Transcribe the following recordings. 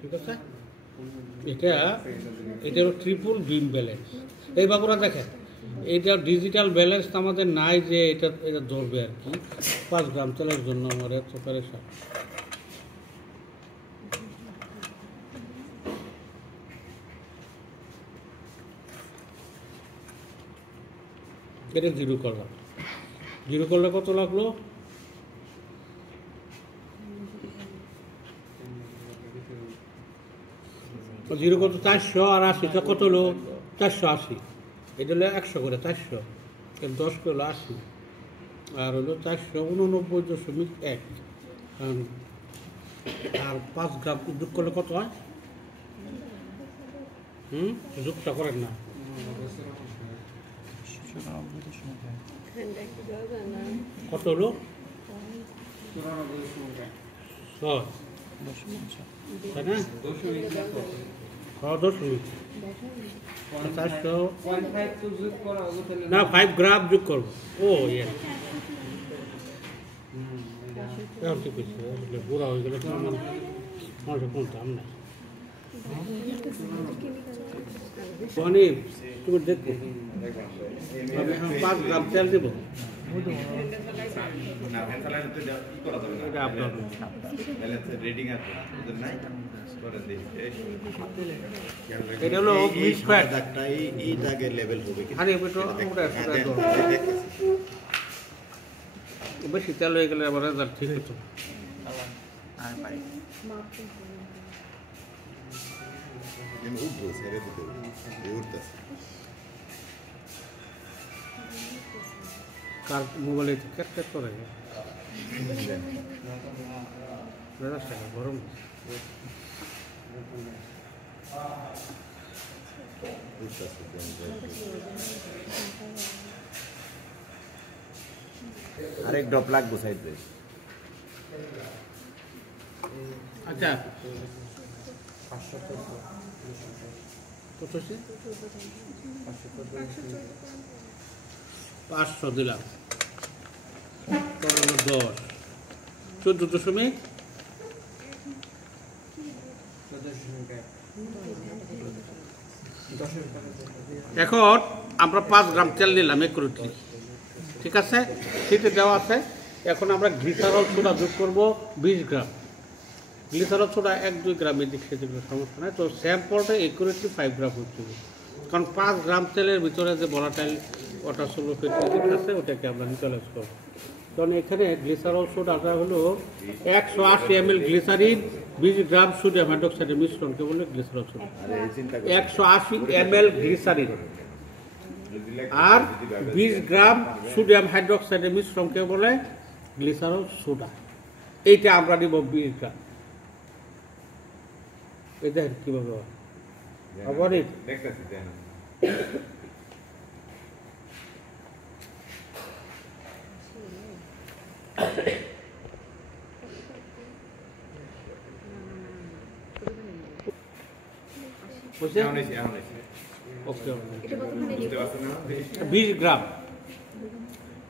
ঠিক আছে, এটা হলো ট্রিপল বিম ব্যালেন্স। এই বাবুরা দেখেন, এটা ডিজিটাল ব্যালেন্স আমাদের নাই যে এটা ধরবে আর কি। 5 গ্রাম তেলের জন্য আমার এত প্যারেশান। এটা জিরো করলাম, জিরো করলে কত লাগলো? জিরো কত? 400 আর 80, কত হলো? 480। এটা হলো 100 করে 400, 10 করে হলো 80, আর হলো 489.1। আর 5 গ্রাম যোগ করলে কত হয়? যোগটা করেন না। কত হলো? 6, তাই না? 10 না, 5 গ্রাম যোগ করবো। ও ইয়ে, ঠিক আছে, বুড়া হয়ে গেলে মানুষ কোনতাম না। তুমি দেখবো, আমি এখন 5 গ্রাম তেল দেবো। এটা হলো বেশি তেল হয়ে গেলে আবার রেজাল্ট ঠিক হতো। কার মোবাইলে ক্যাট করে গরম। আরেক ড্রপ লাগবো সাইড। আচ্ছা, কত? 500 দিলাম, 10, 14.1। এখন আমরা 5 গ্রাম তেল নিলাম একুরেটলি, ঠিক আছে, সেটা দেওয়া আছে। এখন আমরা গ্লিসারল সোডা যোগ করবো 20 গ্রাম। গ্লিসারল সোডা 1-2 গ্রাম এদিক সেদিক সমস্যা নাই। তো স্যাম্পলটা একুরেটলি 5 গ্রাম হচ্ছে, কারণ 5 গ্রাম তেলের ভিতরে যে ভোলাটাইল ওয়াটার সলিউশন আছে ওটাকে আমরা নিউট্রালাইজ করবো। কারণ এখানে গ্লিসারল সোডাটা হলো 180 ml গ্লিসারিন, 20 গ্রাম সোডিয়াম হাইড্রোক্সাইডের মিশ্রণকে বলে গ্লিসারল সোডা। 180 ml গ্লিসারিন আর 20 গ্রাম সোডিয়াম হাইড্রোক্সাইডের মিশ্রণকে বলে গ্লিসারল সোডা। এইটা আমরা নিব 20 গ্রাম। এই দেখেন কিভাবে আবার বুঝছেন? 20 গ্রাম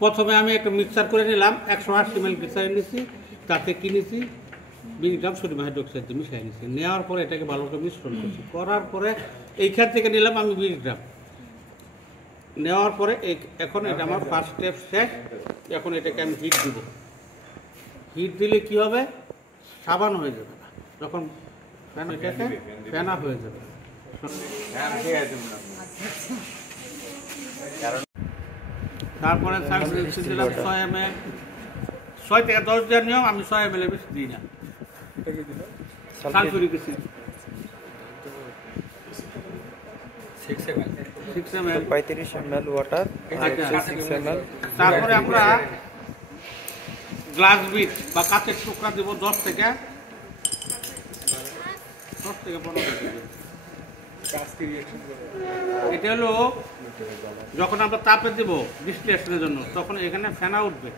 প্রথমে আমি একটা মিক্সার করে নিলাম। 180 ml গ্লিসারিন নিচ্ছি, তাতে কিনেছি 20 গ্রাম সোডিয়াম হাইড্রোক্সাইড মিশিয়ে নিচ্ছি। নেওয়ার পরে এটাকে ভালো করে মিশ্রণ করছি, করার পরে এইখান থেকে নিলাম আমি 20 গ্রাম। নেওয়ার পরে এখন এটা আমার ফার্স্ট স্টেপ শেষ। এখন এটাকে আমি হিট দিব। হিট দিলে কি হবে? সাবান হয়ে যাবে না, যখন এটাকে ফেনা হয়ে যাবে। তারপরে দিলাম 6 ml, 6 থেকে 10 দেওয়ার নিয়ম। আমি 6 ml বেশি দিই না। Sulphuric acid 6 ml, 35 ml water, 6 ml। তারপরে আমরা গ্লাস বিট বা কাঁচের টুকরা দেব 10 থেকে 15। এটা হলো যখন আমরা তাপে দেবো ডিস্টিলেশনের জন্য, তখন এখানে ফেনা উঠবে।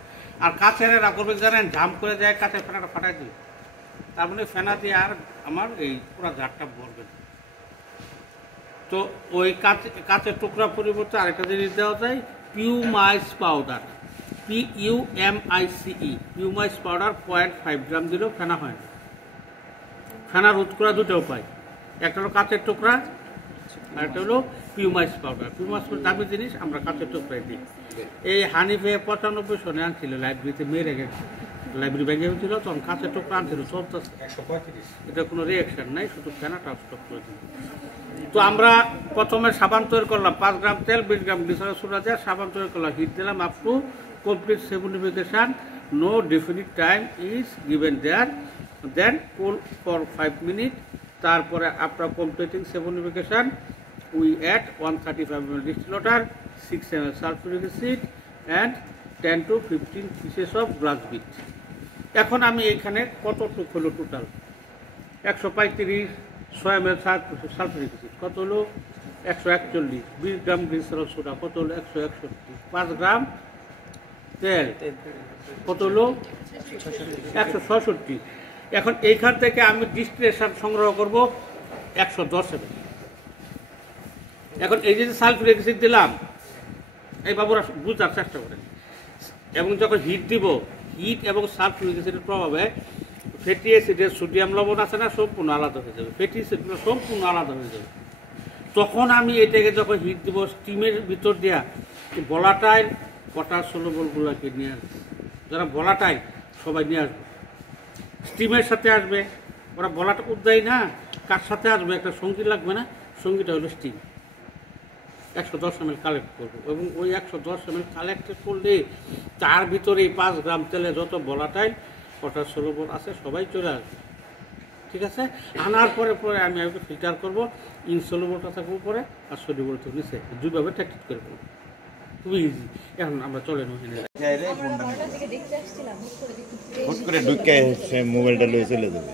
আর কাছের এরা করবে জানেন, ঝাম করে যায়, কাছের ফেনাটা ফাটাই দিবে। তার মানে ফেনা দিয়ে আর আমার এই পুরো ঝাড়টা ভরবে। তো ওই কাঁচের টুকরা পরিবর্তে আরেকটা জিনিস দেওয়া যায়, পিউমাইস পাউডার, PUMICE, পিউমাইস পাউডার 0.5 গ্রাম দিলেও ফেনা হয় না। ফেনা রোধ করা দুটো উপায়, একটা হলো কাঁচের টুকরা আর একটা হলো পিউমাইস পাউডার। পিউমাইস দামি জিনিস, আমরা কাঁচের টুকরাই দিই। এই হানিফে 95 সনে আনছিল, লাইব্রেরিতে মেরে গেছে, লাইব্রেরি ব্যাগে হয়েছিল, তখন কাঁচের টুকরা আনছিল চলতেছে, এটা কোনো রিয়াকশন নাই, শুধু ফেনাটা স্টক করে দিল। তো আমরা প্রথমে সাবান তৈরি করলাম, 5 গ্রাম তেল 20 গ্রাম গ্লিসারল সোডা দিয়ে সাবান তৈরি করলাম, হিট দিলাম up to complete saponification, no definite time is given there, then cool for 5 minute. তারপরে after completing saponification we add 135 ml distilled water, 6 ml sulfuric acid and 10 to 15 pieces of glass bead। এখন আমি এখানে কতটুক হলো total 135, 6 ml sulphuric acid কত হলো 141, 20 গ্রাম glycerol soda কত হলো 161, 5 গ্রাম তেল কত হলো 166। এখন এইখান থেকে আমি ডিস্টিলেশন সংগ্রহ করব 110 ml। এখন এই যে সালফারিক অ্যাসিড দিলাম, এই বাবুরা বুঝার চেষ্টা করেন, এবং যখন হিট দিব, হিট এবং সালফারিক অ্যাসিডের প্রভাবে ফ্যাটি অ্যাসিডের সোডিয়াম লবণ আছে না, সম্পূর্ণ আলাদা হয়ে যাবে, ফ্যাটি অ্যাসিডগুলো সম্পূর্ণ আলাদা হয়ে যাবে। তখন আমি এটাকে যখন হিট দিব, স্টিমের ভিতর দেওয়া ভোলাটাইল ওয়াটার সলুবলগুলোকে নিয়ে আসবে, যারা ভোলাটাইল সবাই নিয়ে আসবে, স্টিমের সাথে আসবে। ওরা ভোলাটা উদ্যায়ী না, কার সাথে আসবে, একটা সঙ্গী লাগবে না, সঙ্গীটা হলো স্টিম। 110 ml কালেক্ট করবো, এবং ওই 110 ml কালেক্ট করলে তার ভিতরে এই 5 গ্রাম তেলে যত ভোলাটাইল ওয়াটার সলুবল আছে সবাই চলে আসবে, ঠিক আছে। আনার পরে পরে আমি ওকে ফিল্টার করবো, ইনসলুবলটা থাকবো উপরে আর সলিবলটা নিচে, দুইভাবে ট্যাকটিক করে করবো, খুবই ইজি। এখন আমরা চলে হুট করে ঢুকে মোবাইলটা লয়ে চলে যাবে,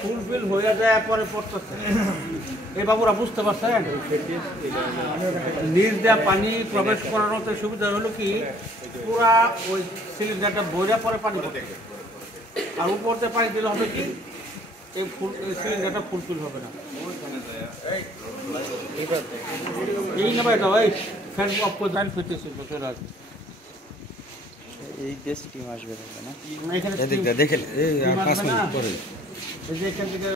ফুলফিল হয়ে যায় পরে পড়তেছে। এই বাবুরা বুঝতে পারছেন, নিচ দেওয়া পানি প্রবেশ করানোতে সুবিধা হলো কি, পুরা ওই সিলিন্ডারটা বইরা পরে পানি পড়ে, আর উপর দিয়ে পানি দিলে হবে কি, এই সিলিন্ডারটা ফুলফিল হবে না। এই নেবে এটা ওই ফ্যান অফ করে দেন, ফিটেছে চলে আসবে। এই যে স্টিম আসবে না, এখানে দেখেন এই 5 মিনিট পরে এই যে এখান থেকে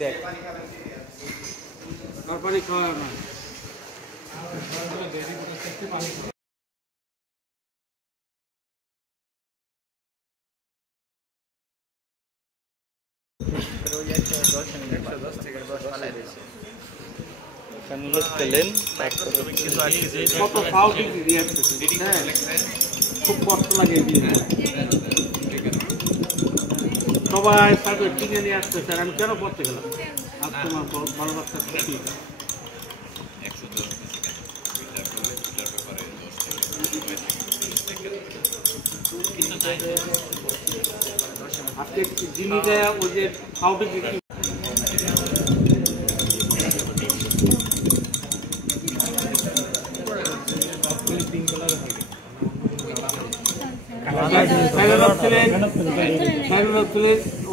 দেখ আর পানি খাওয়া না। তেলেন কত ফাউ ডিগ্রি রিয়াক্ট, হ্যাঁ খুব কষ্ট লাগে। সবাই তাদের কিনে নিয়ে আসতে স্যার, আমি কেন পড়তে গেলাম, আজ তোমার ভালোবাসার ক্ষতি। আজকে যিনি দেয় ওই যে ফাউ ডিগ্রি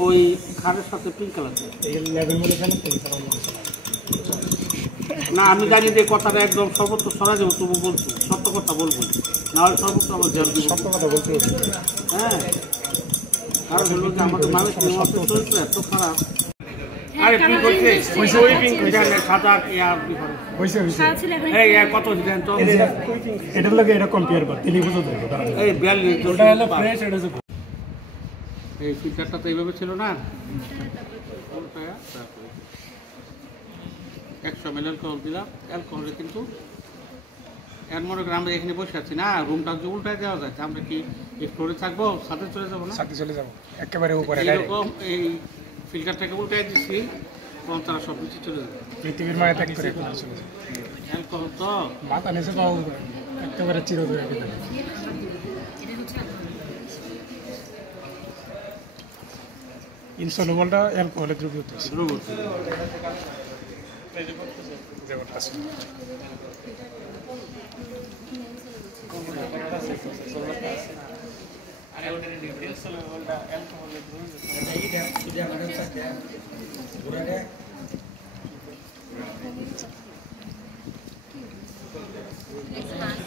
ওই খাটের সাথে পিঙ্ক কালার না, আমি জানি যে কথাটা একদম সর্বত্র সরা যাবো, তবু বলছি সত্য কথা বলবো, নাহলে সর্বত্র আমার জল দিব, সত্য কথা বলতে হবে। হ্যাঁ, কারণ হলো যে আমাদের মানুষ চরিত্র এত খারাপ। আরে পিঙ্ক হচ্ছে ওই পিঙ্ক সাদা ইয়ার কত দিলেন তো, এটার লগে এটা কম্পেয়ার কর, তিনি বুঝতে দেবো। এই 42 ওটা হলো ফ্রেশ, এটা হচ্ছে এই ফিল্টারটা তো এইভাবে ছিল না, 100 ml অ্যালকোহল দিলাম। অ্যালকোহলে কিন্তু এর মনে করেন আমরা এখানে বসে আছি না, রুমটা যে উল্টায় দেওয়া যায়, আমরা কি ফ্লোরে থাকবো, সাথে চলে যাবো না, সাথে চলে যাবো একেবারে উপরে। এরকম এই ফিল্টারটাকে উল্টায় দিচ্ছি, তখন তারা সব কিছু চলে যাবে, পৃথিবীর মায়া ত্যাগ করে চলে যাবে। অ্যালকোহল তো মাথা নেছে পাও একেবারে চিরদূরে। ইনসলুবলটা অ্যালকোহলে দ্রবীভূত আছে। যে করতেছে।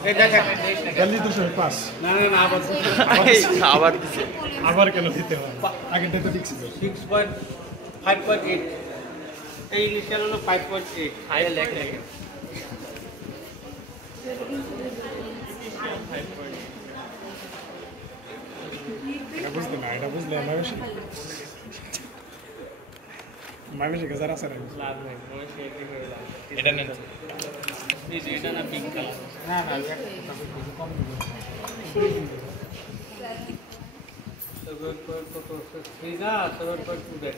এই দেখেন জলদি 205 না না না আবার আবার দিছে আবার কেন দিতে হয়? আগেরটা তো ঠিক ছিল। 5.8 এই ইনিশিয়াল হলো 5.8 আরে লেখে এটা বুঝতে না, এটা বুঝলে মাইবেশি যারা আছে না এটা নেন এটা না পিঙ্ক কালার না না কম দিবে 7.2 দেখ